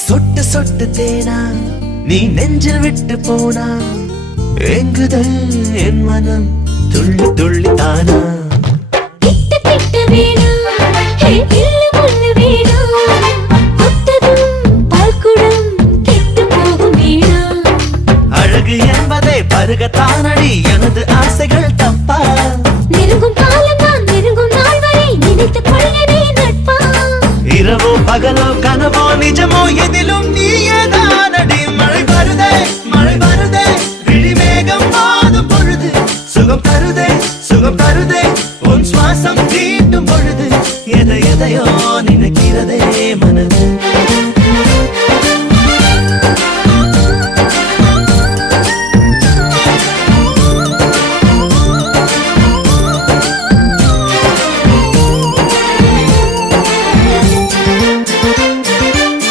சொட்டு சொட்டு தேனா நீ நெஞ்சில் விட்டு போனா எங்குதல் என் மனம் துள்ளி துள்ளி தானா கிட்ட கிட்ட வேணா ஹே இல்ல முள்ள வேணா ஒத்ததும் பால்குடம் கெட்டு போகும் வீணா அழகு என்பதை பருகத்தானடி எனது ஆசைகள் தப்பா நெருங்கும் காலம் நான் நெருங்கும் நாள் வரை நினைத்துக் கொள்கிறேன் நட்பா இரவோ பகலோ கனவோ நிஜமோ எதிலும் நீயே